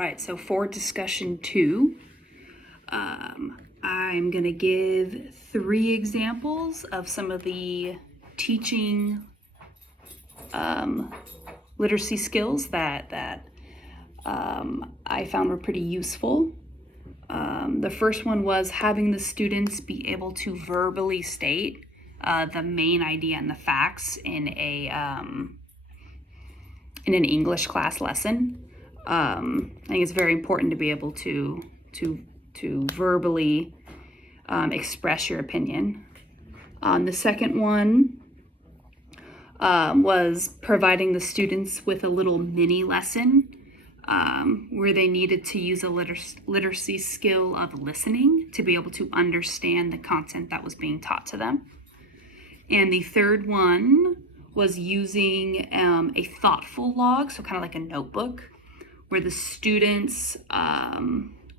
right, so for discussion 2, I'm going to give 3 examples of some of the teaching literacy skills that I found were pretty useful. The first one was having the students be able to verbally state the main idea and the facts in an English class lesson. I think it's very important to be able to verbally express your opinion. The second one was providing the students with a little mini lesson where they needed to use a literacy skill of listening to be able to understand the content that was being taught to them. And the third one was using a thoughtful log, so kind of like a notebook, where the students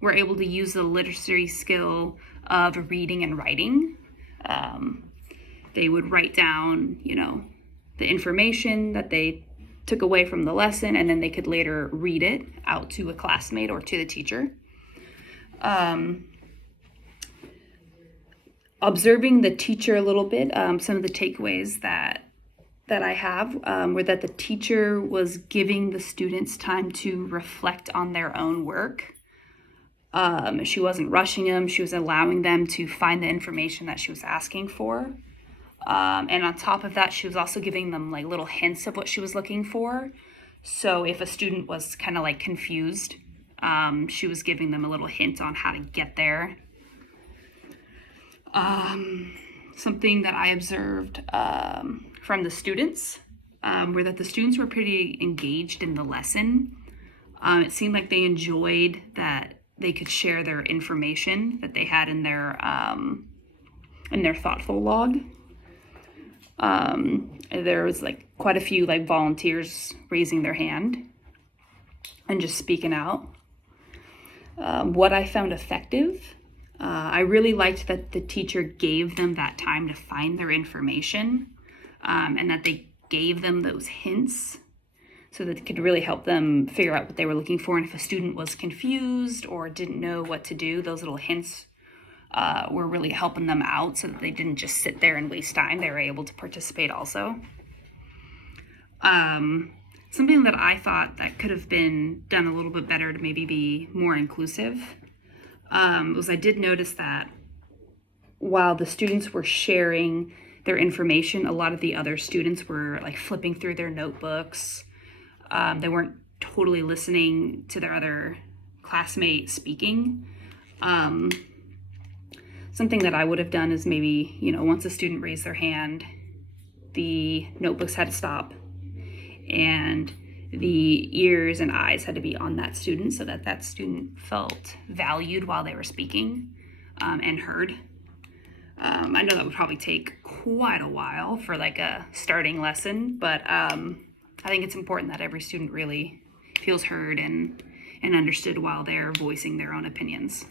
were able to use the literacy skill of reading and writing. They would write down, the information that they took away from the lesson, and then they could later read it out to a classmate or to the teacher. Observing the teacher a little bit, some of the takeaways that I have were that the teacher was giving the students time to reflect on their own work. She wasn't rushing them. She was allowing them to find the information that she was asking for. And on top of that, she was also giving them like little hints of what she was looking for. So if a student was kind of like confused, she was giving them a little hint on how to get there. Something that I observed from the students were that the students were pretty engaged in the lesson. It seemed like they enjoyed that they could share their information that they had in their thoughtful log. There was like quite a few like volunteers raising their hand and just speaking out. What I found effective, I really liked that the teacher gave them that time to find their information, and that they gave them those hints so that it could really help them figure out what they were looking for. And if a student was confused or didn't know what to do, those little hints were really helping them out so that they didn't just sit there and waste time. They were able to participate also. Something that I thought that could have been done a little bit better to maybe be more inclusive was I did notice that while the students were sharing their information, a lot of the other students were like flipping through their notebooks. They weren't totally listening to their other classmate speaking. Something that I would have done is maybe, once a student raised their hand, the notebooks had to stop and the ears and eyes had to be on that student so that that student felt valued while they were speaking and heard. I know that would probably take quite a while for like a starting lesson, but I think it's important that every student really feels heard and understood while they're voicing their own opinions.